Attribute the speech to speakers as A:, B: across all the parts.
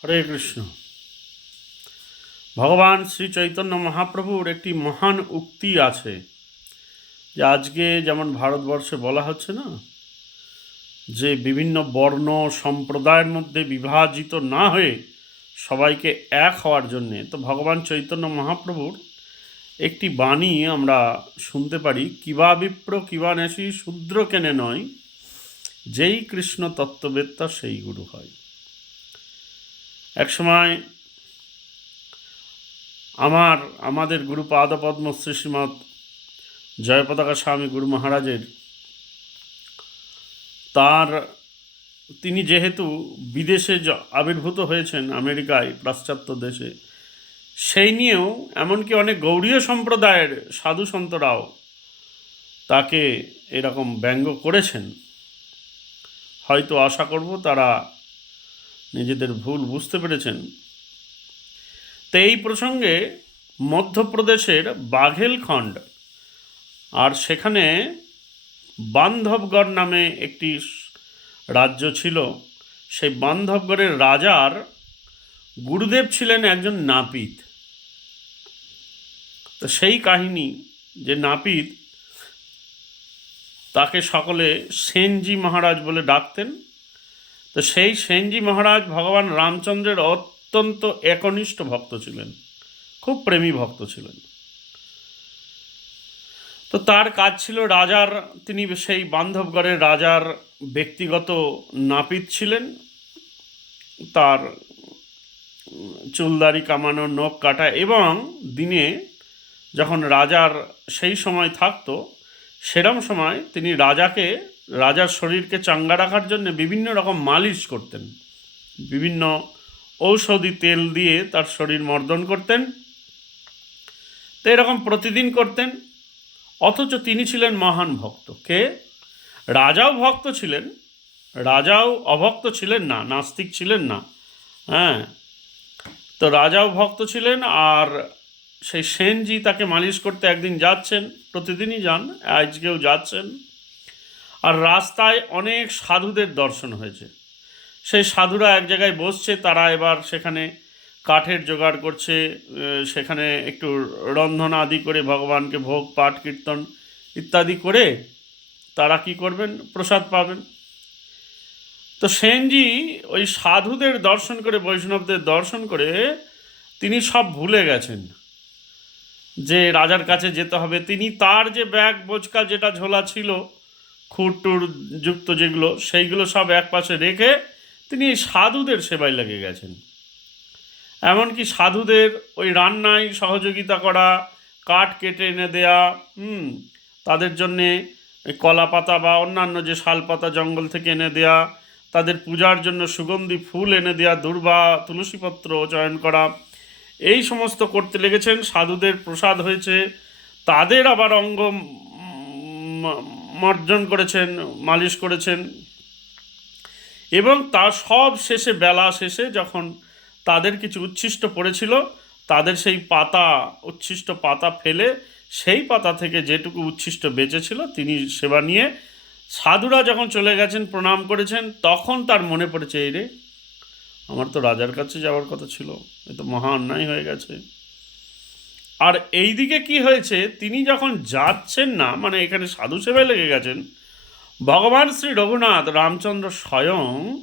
A: হরে কৃষ্ণ। ভগবান শ্রী চৈতন্য মহাপ্রভুর একটি মহান উক্তি আছে, যে আজকে যেমন ভারতবর্ষে বলা হচ্ছে না, যে বিভিন্ন বর্ণ সম্প্রদায়ের মধ্যে বিভাজিত না হয়ে সবাইকে এক হওয়ার জন্যে, তো ভগবান চৈতন্য মহাপ্রভুর একটি বাণী আমরা শুনতে পারি, কিবা বিপ্র, কিবা নেশি, শূদ্র কেনে নয়, যেই কৃষ্ণ তত্ত্ববেত্তা সেই গুরু হয়। একসময় আমার, আমাদের গুরু পাদপদ্ম শ্রী শ্রীমৎ জয়পতাকা স্বামী গুরু মহারাজের তার, তিনি যেহেতু বিদেশে আবির্ভূত হয়েছেন আমেরিকায়, পাশ্চাত্য দেশে, সেই নিয়েও এমনকি অনেক গৌড়ীয় সম্প্রদায়ের সাধু সন্তরাও তাকে এরকম ব্যঙ্গ করেছেন। হয়তো আশা করব তারা নিজেদের ভুল বুঝতে পেরেছেন? তো এই প্রসঙ্গে মধ্যপ্রদেশের বাঘেলখণ্ড আর সেখানে বান্ধবগড় নামে একটি রাজ্য ছিল। সেই বান্ধবগড়ের রাজার গুরুদেব ছিলেন একজন নাপিত। তো সেই কাহিনী যে নাপিত তাকে সকলে সেনজি মহারাজ বলে ডাকতেন। তো সেই সেনজি মহারাজ ভগবান রামচন্দ্রের অত্যন্ত একনিষ্ঠ ভক্ত ছিলেন। খুব প্রেমী ভক্ত ছিলেন। তো তার কাজ ছিল রাজার, তিনি সেই বান্ধবগড়ের রাজার ব্যক্তিগত নাপিত ছিলেন। তার চুলদারি কামানো, নখ কাটা এবং দিনে যখন রাজার সেই সময় থাকতো, সেরম সময় তিনি রাজাকে রাজার শরীরকে চাঙ্গা রাখার জন্য বিভিন্ন রকম মালিশ করতেন। বিভিন্ন ঔষধি তেল দিয়ে তার শরীর মর্দন করতেন। তো এরকম প্রতিদিন করতেন। অথচ তিনি ছিলেন মহান ভক্ত। কে? রাজাও ভক্ত ছিলেন। রাজাও অভক্ত ছিলেন না, নাস্তিক ছিলেন না। হ্যাঁ। তো রাজাও ভক্ত ছিলেন আর সেই সেনজি তাকে মালিশ করতে একদিন যাচ্ছেন। প্রতিদিনই যান, আজকেও যাচ্ছেন। আর রাস্তায় অনেক সাধুদের দর্শন হয়েছে। সেই সাধুরা এক জায়গায় বসছে, তারা এবার সেখানে কাঠের জোগাড় করছে সেখানে একটু রন্ধন আদি করে ভগবানকে ভোগ, পাঠ, কীর্তন ইত্যাদি করে তারা কি করবেন? প্রসাদ পাবেন। তো সেনজি ওই সাধুদের দর্শন করে, বৈষ্ণবদের দর্শন করে তিনি সব ভুলে গেছেন। যে রাজার কাছে যেতে হবে। তিনি তার যে ব্যাগ বোঝকা যেটা ঝোলা ছিল খুঁটুর যুক্ত যেগুলো, সেইগুলো সব এক পাশে রেখে তিনি সাধুদের সেবায় লেগে গেছেন। এমনকি সাধুদের ওই রান্নায় সহযোগিতা করা, কাঠ কেটে এনে দেয়া, হুম, তাদের জন্যে কলা পাতা বা অন্যান্য যে শাল পাতা জঙ্গল থেকে এনে দেয়া, তাদের পূজার জন্য সুগন্ধি ফুল এনে দেয়া, দুর্বা, তুলসীপত্র চয়ন করা, এই সমস্ত করতে লেগেছেন, সাধুদের প্রসাদ হয়েছে। তাদের আবার অঙ্গ মর্জন করেছেন, মালিশ করেছেন। এবং তার সব শেষে, বেলা শেষে যখন তাদের কিছু উচ্ছিষ্ট পড়েছিল, তাদের সেই পাতা, উচ্ছিষ্ট পাতা ফেলে সেই পাতা থেকে যেটুকু উচ্ছিষ্ট বেঁচেছিল, তিনি সেবা নিয়ে সাধুরা যখন চলে গেছেন, প্রণাম করেছেন, তখন তার মনে পড়েছে, এই রে, আমার তো রাজার কাছে যাওয়ার কথা ছিল, এ তো মহা অন্যায় হয়ে গেছে। আর এই দিকে কি হয়েছে, তিনি যখন যাচ্ছেন না মানে এখানে সাধু সেবায় লেগে গেছেন, ভগবান শ্রী রঘুনাথ রামচন্দ্র স্বয়ং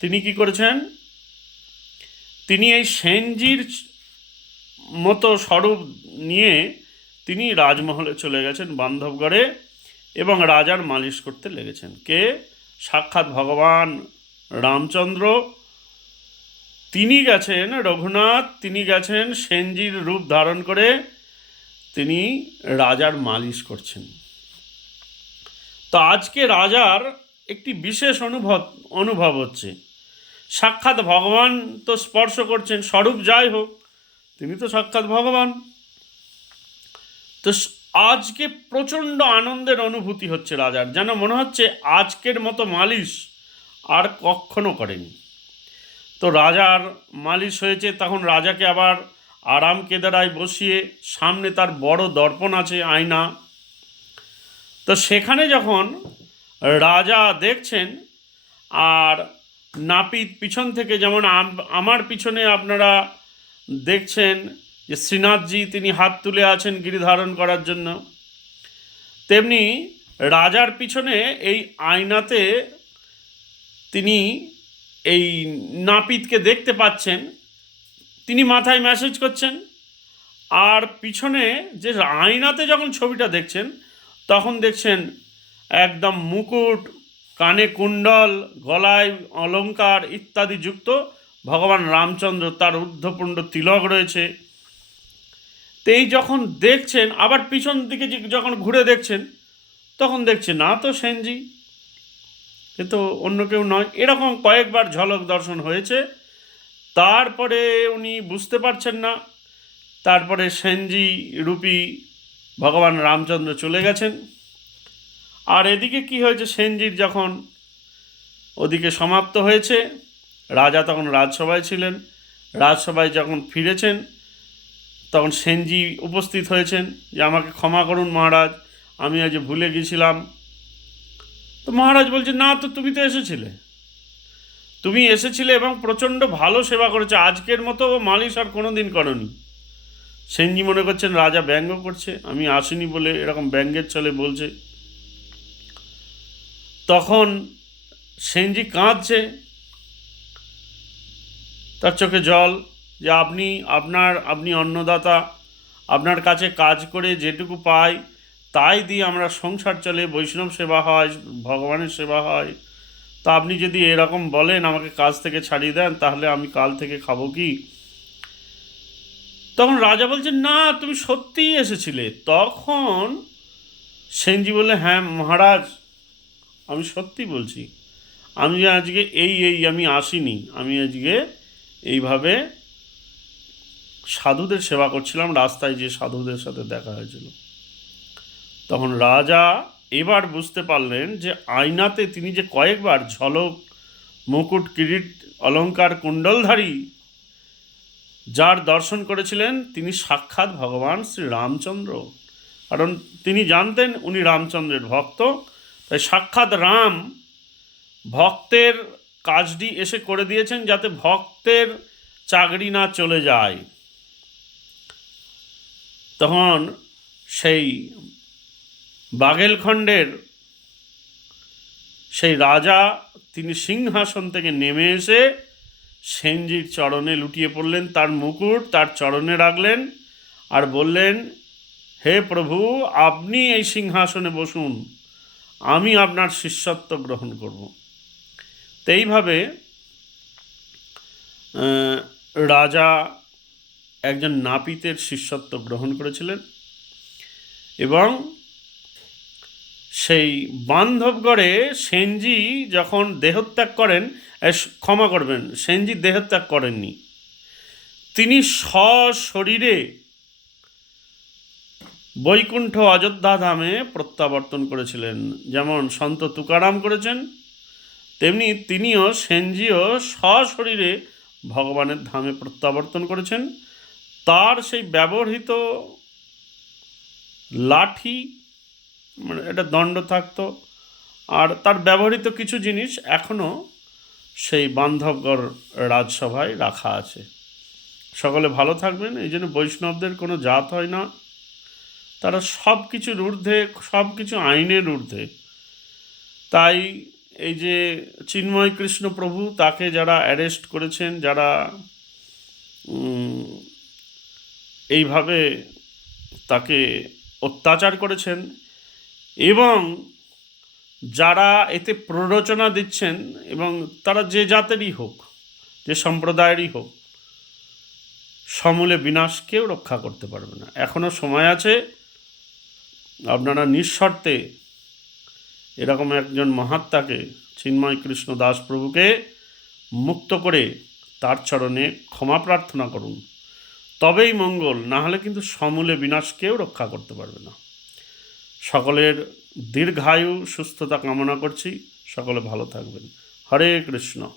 A: তিনি কি করেছেন? তিনি এই সেনজির মতো স্বরূপ নিয়ে তিনি রাজমহলে চলে গেছেন বান্ধবগড়ে এবং রাজার মালিশ করতে লেগেছেন। কে? সাক্ষাৎ ভগবান রামচন্দ্র। তিনি গেছেন রঘুনাথ, তিনি গেছেন সেনজির রূপ ধারণ করে তিনি রাজার মালিশ করছেন। তো আজকে রাজার একটি বিশেষ অনুভব অনুভব হচ্ছে। সাক্ষাৎ ভগবান তো স্পর্শ করছেন, স্বরূপ যাই হোক, তিনি তো সাক্ষাৎ ভগবান। তো আজকে প্রচণ্ড আনন্দের অনুভূতি হচ্ছে রাজার, যেন মনে হচ্ছে আজকের মতো মালিশ আর কখনো করেনি। তো রাজার মালিশ হয়েছে, তখন রাজাকে আবার আরাম কেদারায় বসিয়ে সামনে তার বড় দর্পণ আছে আয়না। তো সেখানে যখন রাজা দেখছেন, আর নাপিত পিছন থেকে যেমন আম- আমার পিছনে আপনারা দেখছেন যে শ্রীনাথজি তিনি হাত তুলে আছেন গিরি ধারণ করার জন্য, তেমনি রাজার পিছনে এই আয়নাতে তিনি এই নাপিতকে দেখতে পাচ্ছেন, তিনি মাথায় মেসেজ করছেন, আর পিছনে যে আয়নাতে যখন ছবিটা দেখছেন, তখন দেখছেন একদম মুকুট, কানে কুণ্ডল, গলায় অলংকার ইত্যাদি যুক্ত ভগবান রামচন্দ্র, তার ঊর্ধ্বপুণ্ড তিলক রয়েছে। তো এই যখন দেখছেন, আবার পিছন দিকে যখন ঘুরে দেখছেন, তখন দেখছেন, না তো সেনজি। এ তো অন্য কেউ নয়। এরকম কয়েকবার ঝলক দর্শন হয়েছে। তারপরে উনি বুঝতে পারছেন না। তারপরে সেনজি রূপী ভগবান রামচন্দ্র চলে গেছেন। আর এদিকে কি হয়েছে? সেনজির যখন ওদিকে সমাপ্ত হয়েছে, রাজা তখন রাজসভায় ছিলেন। রাজসভায় যখন ফিরেছেন, তখন সেনজি উপস্থিত হয়েছেন যে, আমাকে ক্ষমা করুন মহারাজ, আমি আজ ভুলে গেছিলাম। তো মহারাজ বলছে, না, তো তুমি তো এসেছিলে। তুমি এসেছিলে এবং প্রচণ্ড ভালো সেবা করেছ। আজকের মতো ও মালিশ আর কোনো দিন করনি। সেনজি মনে করছেন, রাজা ব্যঙ্গ করছে। আমি আসিনি বলে এরকম ব্যঙ্গের চলে বলছে। তখন সেনজি কাঁদছে। তার চোখে জল যে আপনি, আপনার, আপনি অন্নদাতা, আপনার কাছে কাজ করে যেটুকু পাই তাই দিয়ে আমরা সংসার চলে বৈষ্ণব সেবা হয়, ভগবানের সেবা হয়। তা আপনি যদি এরকম বলেন, আমাকে কাজ থেকে ছাড়িয়ে দেন, তাহলে আমি কাল থেকে খাব কি? তখন রাজা বলছে না, তুমি সত্যিই এসেছিলে। তখন সেনজি বলে হ্যাঁ মহারাজ, আমি সত্যি বলছি। আমি আজকে এই এই, আমি আসিনি। আমি আজকে এইভাবে সাধুদের সেবা করছিলাম, রাস্তায় যে সাধুদের সাথে দেখা হয়েছিল। তখন রাজা এবার বুঝতে পারলেন যে আয়নাতে তিনি যে কয়েকবার ঝলক, মুকুট, কিরিট, অলঙ্কার, কুণ্ডলধারী যার দর্শন করেছিলেন, তিনি সাক্ষাৎ ভগবান শ্রী রামচন্দ্র। কারণ তিনি জানতেন উনি রামচন্দ্রের ভক্ত, তাই সাক্ষাৎ রাম ভক্তের কাজটি এসে করে দিয়েছেন যাতে ভক্তের চাকরি না চলে যায়। তখন সেই বাঘেলখণ্ডের সেই রাজা, তিনি সিংহাসন থেকে নেমে এসে সেনজির চরণে লুটিয়ে পড়লেন, তার মুকুট, তার চরণে রাখলেন আর বললেন, হে প্রভু, আপনি এই সিংহাসনে বসুন, আমি আপনার শিষ্যত্ব গ্রহণ করব। তো এইভাবে রাজা একজন নাপিতের শিষ্যত্ব গ্রহণ করেছিলেন এবং সেই বান্ধবগড়ে সেনজি যখন দেহত্যাগ করেন ক্ষমা করবেন, সেনজি দেহত্যাগ করেননি। তিনি সশরীরে বৈকুণ্ঠ অযোধ্যা ধামে প্রত্যাবর্তন করেছিলেন। যেমন সন্ত তুকারাম করেছেন, তেমনি তিনিও সেনজিও সশরীরে ভগবানের ধামে প্রত্যাবর্তন করেছেন। তার সেই ব্যবহৃত লাঠি মানে এটা দণ্ড থাকতো। আর তার ব্যবহৃত কিছু জিনিস এখনও সেই বান্ধবগড় রাজসভায় রাখা আছে। সকলে ভালো থাকবেন, এই জন্য বৈষ্ণবদের কোনো জাত হয় না। তারা সব কিছুর ঊর্ধ্বে সব কিছু আইনের ঊর্ধ্বে। তাই এই যে চিন্ময় কৃষ্ণ প্রভু তাকে যারা অ্যারেস্ট করেছেন, যারা এইভাবে তাকে অত্যাচার করেছেন এবং যারা এতে প্ররোচনা দিচ্ছেন এবং তারা যে জাতেরই হোক, যে সম্প্রদায়েরই হোক, সমূলে বিনাশকেও রক্ষা করতে পারবে না। এখনও সময় আছে, আপনারা নিঃশর্তে এরকম একজন মহাত্মাকে, চিন্ময় কৃষ্ণ দাস প্রভুকে মুক্ত করে তার চরণে ক্ষমা প্রার্থনা করুন। তবেই মঙ্গল, না হলে কিন্তু সমূলে বিনাশকেও রক্ষা করতে পারবে না। সকলের দীর্ঘায়ু সুস্থতা কামনা করছি। সকলে ভালো থাকবেন। হরে কৃষ্ণ।